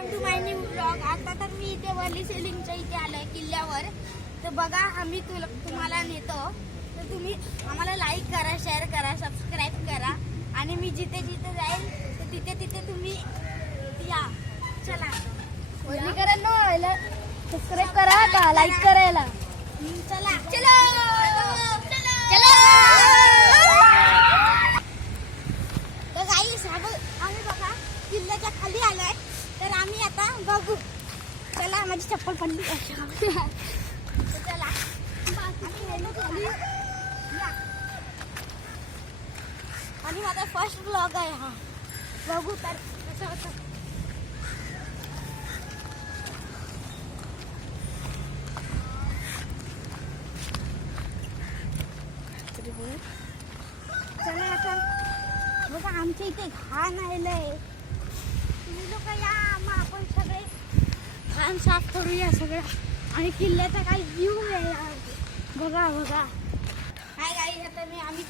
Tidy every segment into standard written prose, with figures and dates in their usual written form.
Welcome to my new blog. आता तर मी इथे वरली सेलिंगच्या इथे आलोय किल्ल्यावर. तर बघा आम्ही तुम्हाला नेतो. तर तुम्ही आम्हाला लाईक करा, शेअर करा, सबस्क्राईब करा आणि मी जिथे जिथे जाईल तर तिथे तिथे तुम्ही या. चला वहिनीकरांनो सबस्क्राईब करा का लाईक करायला. चला चलो चलो. तर गाईस आम्ही बघा किल्ल्याच्या खाली आलोय. तर आम्ही आता बघू. चला माझी चप्पल पडली. तर चला आम्ही गेलो खाली. आणि माझा फर्स्ट ब्लॉग आहे हा. बघू तर कसं होतं. चला आता बघा आमच्या इथे घाण आलंय. तुम्ही लोक या, मग आपण सगळे घाण साफ करूया सगळं. आणि किल्ल्याचा काही व्ह्यू आहे यार. बघा बघा काय काही. आता आम्ही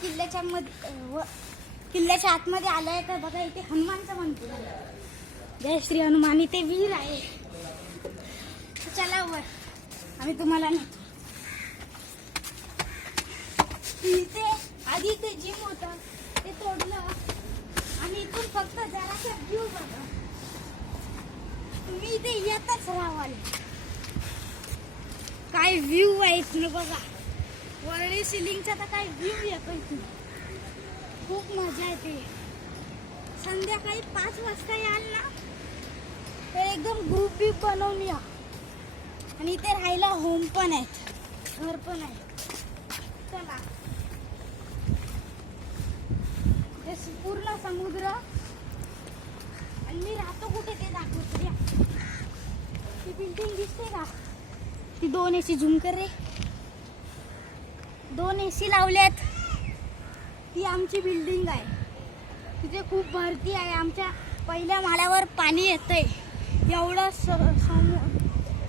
किल्ल्याच्या आतमध्ये आलोय. तर बघा इथे हनुमानचं मंदिर आहे. जय श्री हनुमान. इथे वीर आहे. चला वर आम्ही तुम्हाला नेतो. इथे आधी ते जिम होतं ते तोडलं आणि इथून फक्त जरासा व्ह्यू बघा. तुम्ही इथे येतच राहाल. काय व्ह्यू आहे इथून बघा. वरळी सिलिंगचा तर काय व्ह्यू येतो इथून. खूप मजा येते. संध्याकाळी 5 वाजता याल ना तर एकदम ग्रुप बीप बनवून या. आणि इथे राहायला होम पण आहेत, घर पण आहे. चला पूर्ण समुद्र. आणि मी राहतो कुठे ते दाखवतो. ती बिल्डिंग दिसते का. ती 2 AC झूम कर रे. 2 AC लावल्यात. ती आमची बिल्डिंग आहे. तिथे खूप भरती आहे. आमच्या पहिल्या माळ्यावर पाणी येतंय. एवढं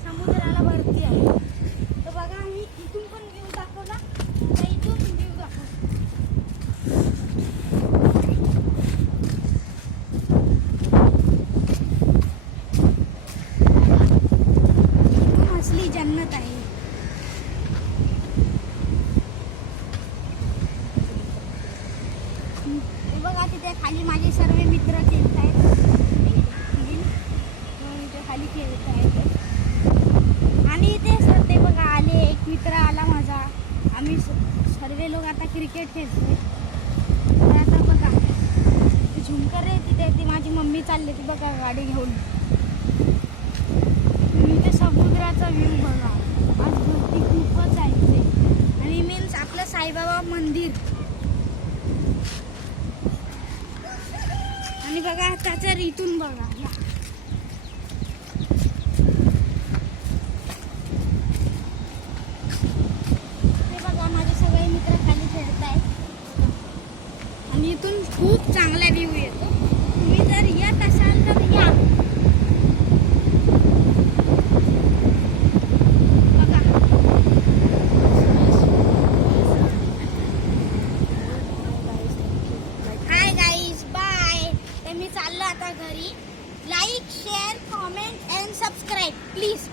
समुद्राला भरती आहे. तर बघा मी इथून पण व्ह्यू दाखवला. तर इथून व्ह्यू दाखवला. असली जन्नत आहे. बघा तिथे खाली माझे सर्व मित्र खेळत आहेत. इथे खाली खेळत आहेत. आणि इथे ते बघा आले. एक मित्र आला माझा. आम्ही सर्व लोक आता क्रिकेट खेळतोय. तर आता बघा झुमकर रे. तिथे ती माझी मम्मी चालली ती बघा गाडी घेऊन. इथे समुद्राचा व्ह्यू बघा. आज भरती खूपच आहे इथे. आणि मीन्स आपलं साईबाबा मंदिर. आणि बघा त्याच्या इथून बघा ते बघा माझे सगळे मित्र खाली खेळत आहेत. आणि इथून खूप चांगला व्ह्यू येतो. तुम्ही जर येत असाल तर या. चाललो आता घरी. Like, share, comment and subscribe please.